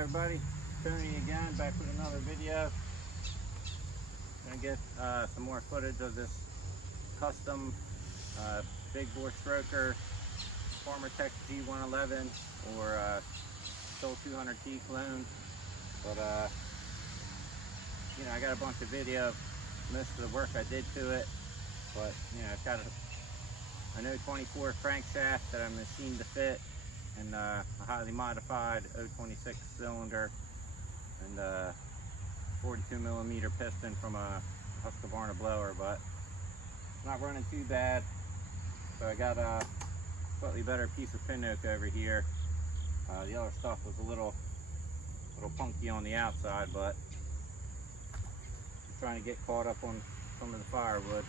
Hi everybody, Tony again, back with another video. Gonna get some more footage of this custom big bore stroker Farmertec G111 or Soul 200T clone. But you know, I got a bunch of video of most of the work I did to it. But you know, it's got a no 24 crankshaft that I machined to fit, and a highly modified 026 cylinder, and 42mm piston from a Husqvarna blower, but it's not running too bad. So I got a slightly better piece of pin yoke over here. The other stuff was a little punky on the outside, but I'm trying to get caught up on some of the firewood.